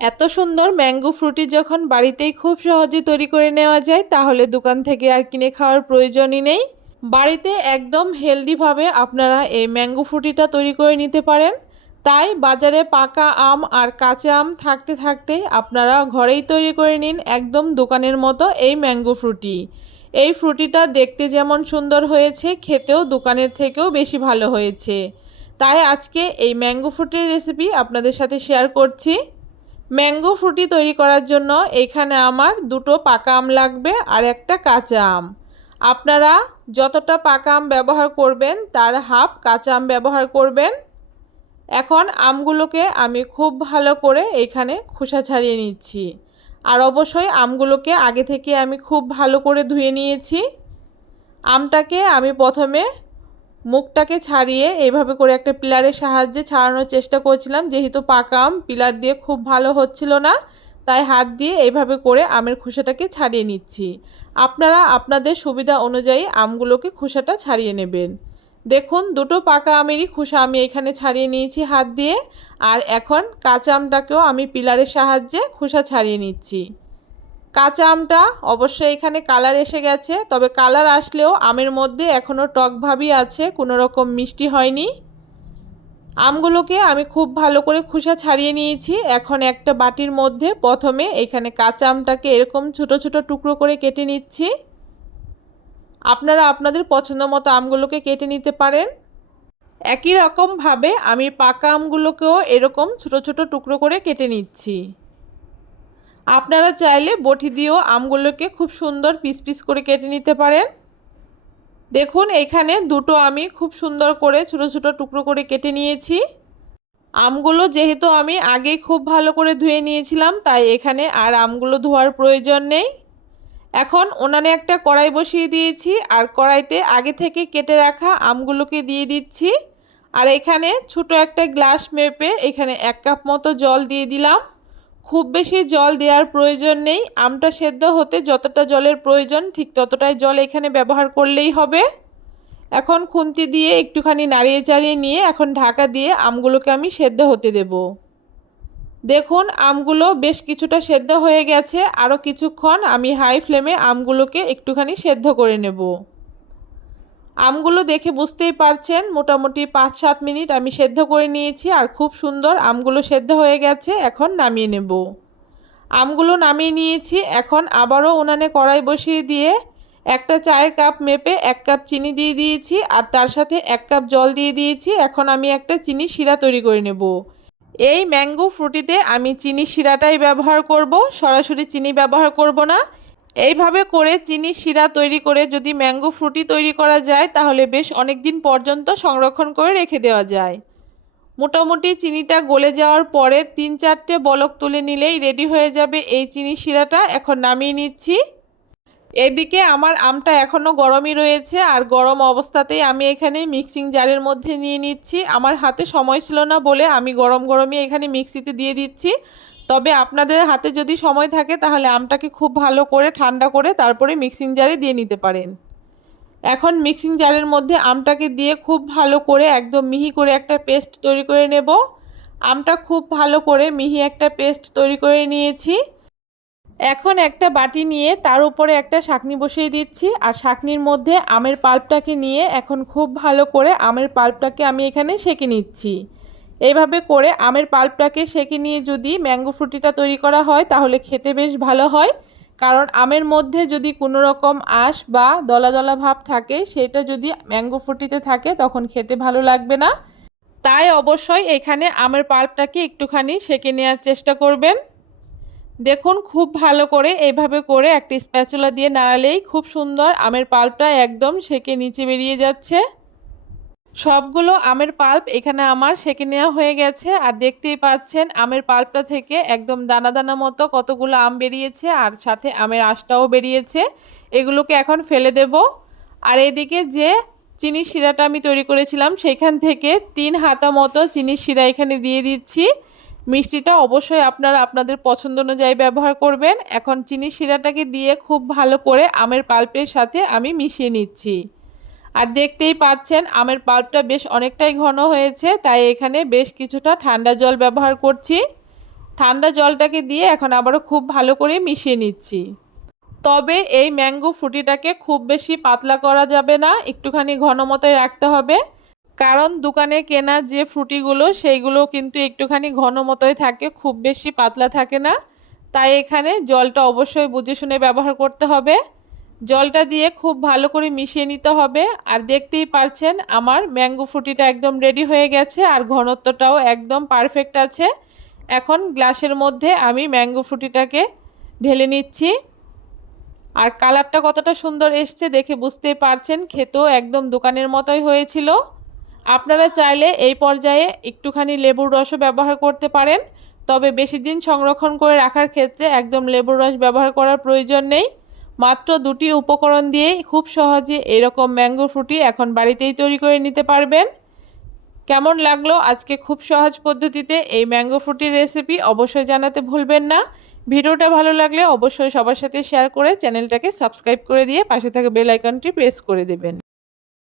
এত সুন্দর ম্যাঙ্গো ফ্রুটি যখন বাড়িতেই খুব সহজে তৈরি করে নেওয়া যায়, তাহলে দোকান থেকে আর কিনে খাওয়ার প্রয়োজনই নেই। বাড়িতে একদম হেলদিভাবে আপনারা এই ম্যাঙ্গো ফ্রুটিটা তৈরি করে নিতে পারেন। তাই বাজারে পাকা আম আর কাঁচা আম থাকতে থাকতে আপনারা ঘরেই তৈরি করে নিন একদম দোকানের মতো এই ম্যাঙ্গো ফ্রুটি। এই ফ্রুটিটা দেখতে যেমন সুন্দর হয়েছে, খেতেও দোকানের থেকেও বেশি ভালো হয়েছে। তাই আজকে এই ম্যাঙ্গো ফ্রুটির রেসিপি আপনাদের সাথে শেয়ার করছি। ম্যাঙ্গো ফ্রুটি তৈরি করার জন্য এখানে আমার দুটো পাকা আম লাগবে আর একটা কাঁচা আম। আপনারা যতটা পাকা আম ব্যবহার করবেন, তার হাফ কাঁচা আম ব্যবহার করবেন। এখন আমগুলোকে আমি খুব ভালো করে এখানে খোসা ছাড়িয়ে নিচ্ছি। আর অবশ্যই আমগুলোকে আগে থেকে আমি খুব ভালো করে ধুয়ে নিয়েছি। আমটাকে আমি প্রথমে মুখটাকে ছাড়িয়ে এইভাবে করে একটা পিলারের সাহায্যে ছাড়ানোর চেষ্টা করছিলাম। যেহেতু পাকা আম, পিলার দিয়ে খুব ভালো হচ্ছিল না, তাই হাত দিয়ে এইভাবে করে আমের খোসাটাকে ছাড়িয়ে নিচ্ছি। আপনারা আপনাদের সুবিধা অনুযায়ী আমগুলোকে খোসাটা ছাড়িয়ে নেবেন। দেখুন, দুটো পাকা আমেরই খোসা আমি এখানে ছাড়িয়ে নিয়েছি হাত দিয়ে। আর এখন কাঁচা আমটাকেও আমি পিলারের সাহায্যে খোসা ছাড়িয়ে নিচ্ছি। কাঁচা আমটা অবশ্যই এখানে কালার এসে গেছে, তবে কালার আসলেও আমের মধ্যে এখনও টক ভাবই আছে, কোনো রকম মিষ্টি হয়নি। আমগুলোকে আমি খুব ভালো করে খোসা ছাড়িয়ে নিয়েছি, এখন একটা বাটির মধ্যে প্রথমে এখানে কাঁচা আমটাকে এরকম ছোট ছোট টুকরো করে কেটে নিচ্ছি। আপনারা আপনাদের পছন্দ মতো আমগুলোকে কেটে নিতে পারেন। একই রকমভাবে আমি পাকা আমগুলোকেও এরকম ছোট ছোট টুকরো করে কেটে নিচ্ছি। আপনারা চাইলে বটি দিয়েও আমগুলোকে খুব সুন্দর পিস পিস করে কেটে নিতে পারেন। দেখুন, এখানে দুটো আমি খুব সুন্দর করে ছোট ছোট টুকরো করে কেটে নিয়েছি। আমগুলো যেহেতু আমি আগেই খুব ভালো করে ধুয়ে নিয়েছিলাম, তাই এখানে আর আমগুলো ধোয়ার প্রয়োজন নেই। এখন উনানে একটা কড়াই বসিয়ে দিয়েছি, আর কড়াইতে আগে থেকে কেটে রাখা আমগুলোকে দিয়ে দিচ্ছি। আর এখানে ছোট একটা গ্লাস মেপে এখানে এক কাপ মতো জল দিয়ে দিলাম। খুব বেশি জল দেওয়ার প্রয়োজন নেই। আমটা সেদ্ধ হতে যতটা জলের প্রয়োজন, ঠিক ততটাই জল এখানে ব্যবহার করলেই হবে। এখন খুন্তি দিয়ে একটুখানি নাড়িয়ে চাড়িয়ে নিয়ে এখন ঢাকা দিয়ে আমগুলোকে আমি সেদ্ধ হতে দেব। দেখুন, আমগুলো বেশ কিছুটা সেদ্ধ হয়ে গেছে। আরও কিছুক্ষণ আমি হাই ফ্লেমে আমগুলোকে একটুখানি সেদ্ধ করে নেব। আমগুলো দেখে বুঝতেই পারছেন, মোটামুটি পাঁচ সাত মিনিট আমি সেদ্ধ করে নিয়েছি আর খুব সুন্দর আমগুলো সেদ্ধ হয়ে গেছে, এখন নামিয়ে নেব। আমগুলো নামিয়ে নিয়েছি, এখন আবারও উনানে কড়াই বসিয়ে দিয়ে একটা চায়ের কাপ মেপে এক কাপ চিনি দিয়ে দিয়েছি আর তার সাথে এক কাপ জল দিয়ে দিয়েছি, এখন আমি একটা চিনি শিরা তৈরি করে নেব। এই ম্যাঙ্গো ফ্রুটিতে আমি চিনি শিরাটাই ব্যবহার করব, সরাসরি চিনি ব্যবহার করব না। এইভাবে করে চিনি শিরা তৈরি করে যদি ম্যাঙ্গো ফ্রুটি তৈরি করা যায়, তাহলে বেশ অনেক দিন পর্যন্ত সংরক্ষণ করে রেখে দেওয়া যায়। মোটামুটি চিনিটা গলে যাওয়ার পরে তিন চারটে বলক তুলে নিলেই রেডি হয়ে যাবে এই চিনি শিরাটা। এখন নামিয়ে নিচ্ছি। এদিকে আমার আমটা এখনও গরমই রয়েছে আর গরম অবস্থাতেই আমি এখানে মিক্সিং জারের মধ্যে নিয়ে নিচ্ছি। আমার হাতে সময় ছিল না বলে আমি গরম গরমই এখানে মিক্সিতে দিয়ে দিচ্ছি। তবে আপনাদের হাতে যদি সময় থাকে, তাহলে আমটাকে খুব ভালো করে ঠান্ডা করে তারপরে মিক্সিং জারে দিয়ে নিতে পারেন। এখন মিক্সিং জারের মধ্যে আমটাকে দিয়ে খুব ভালো করে একদম মিহি করে একটা পেস্ট তৈরি করে নেব। আমটা খুব ভালো করে মিহি একটা পেস্ট তৈরি করে নিয়েছি। এখন একটা বাটি নিয়ে তার উপরে একটা শাকনি বসিয়ে দিচ্ছি। আর শাকনির মধ্যে আমের পাল্পটাকে নিয়ে এখন খুব ভালো করে আমের পাল্পটাকে আমি এখানে সেঁকে নিচ্ছি। এইভাবে করে আমের পাল্পটাকে সেঁকে নিয়ে যদি ম্যাঙ্গো ফ্রুটিটা তৈরি করা হয়, তাহলে খেতে বেশ ভালো হয়। কারণ আমের মধ্যে যদি কোনো রকম আঁশ বা দলা দলা ভাব থাকে, সেটা যদি ম্যাঙ্গো ফ্রুটিতে থাকে, তখন খেতে ভালো লাগবে না। তাই অবশ্যই এখানে আমের পাল্পটাকে একটুখানি সেঁকে নেওয়ার চেষ্টা করবেন। দেখুন, খুব ভালো করে এইভাবে করে একটি স্প্যাচুলা দিয়ে নাড়ালেই খুব সুন্দর আমের পাল্পটা একদম সেকে নিচে বেরিয়ে যাচ্ছে। সবগুলো আমের পাল্প এখানে আমার সেকে নেওয়া হয়ে গেছে। আর দেখতেই পাচ্ছেন, আমের পাল্পটা থেকে একদম দানা দানা মতো কতগুলো আম বেরিয়েছে আর সাথে আমের আঁশটাও বেরিয়েছে। এগুলোকে এখন ফেলে দেব। আর এদিকে যে চিনির শিরাটা আমি তৈরি করেছিলাম সেইখান থেকে তিন হাতা মতো চিনির শিরা এখানে দিয়ে দিচ্ছি। মিষ্টিটা অবশ্যই আপনারা আপনাদের পছন্দ অনুযায়ী ব্যবহার করবেন। এখন চিনি শিরাটাকে দিয়ে খুব ভালো করে আমের পাল্পের সাথে আমি মিশিয়ে নিচ্ছি। আর দেখতেই পাচ্ছেন, আমের পাল্পটা বেশ অনেকটাই ঘন হয়েছে, তাই এখানে বেশ কিছুটা ঠান্ডা জল ব্যবহার করছি। ঠান্ডা জলটাকে দিয়ে এখন আবারও খুব ভালো করে মিশিয়ে নিচ্ছি। তবে এই ম্যাঙ্গো ফ্রুটিটাকে খুব বেশি পাতলা করা যাবে না, একটুখানি ঘন মতোই রাখতে হবে। কারণ দোকানে কেনা যে ফ্রুটিগুলো সেইগুলো কিন্তু একটুখানি ঘন মতোই থাকে, খুব বেশি পাতলা থাকে না। তাই এখানে জলটা অবশ্যই বুঝে শুনে ব্যবহার করতে হবে। জলটা দিয়ে খুব ভালো করে মিশিয়ে নিতে হবে। আর দেখতেই পারছেন, আমার ম্যাঙ্গো ফ্রুটিটা একদম রেডি হয়ে গেছে আর ঘনত্বটাও একদম পারফেক্ট আছে। এখন গ্লাসের মধ্যে আমি ম্যাঙ্গো ফ্রুটিটাকে ঢেলে নিচ্ছি। আর কালারটা কতটা সুন্দর এসছে দেখে বুঝতেই পারছেন, খেতেও একদম দোকানের মতোই হয়েছিল। আপনারা চাইলে এই পর্যায়ে একটুখানি লেবুর রসও ব্যবহার করতে পারেন, তবে বেশি দিন সংরক্ষণ করে রাখার ক্ষেত্রে একদম লেবুর রস ব্যবহার করার প্রয়োজন নেই। মাত্র দুটি উপকরণ দিয়েই খুব সহজে এরকম ম্যাঙ্গো ফ্রুটি এখন বাড়িতেই তৈরি করে নিতে পারবেন। কেমন লাগল আজকে খুব সহজ পদ্ধতিতে এই ম্যাঙ্গো ফ্রুটির রেসিপি অবশ্যই জানাতে ভুলবেন না। ভিডিওটা ভালো লাগলে অবশ্যই সবার সাথে শেয়ার করে চ্যানেলটাকে সাবস্ক্রাইব করে দিয়ে পাশে থাকা বেল আইকনটি প্রেস করে দেবেন।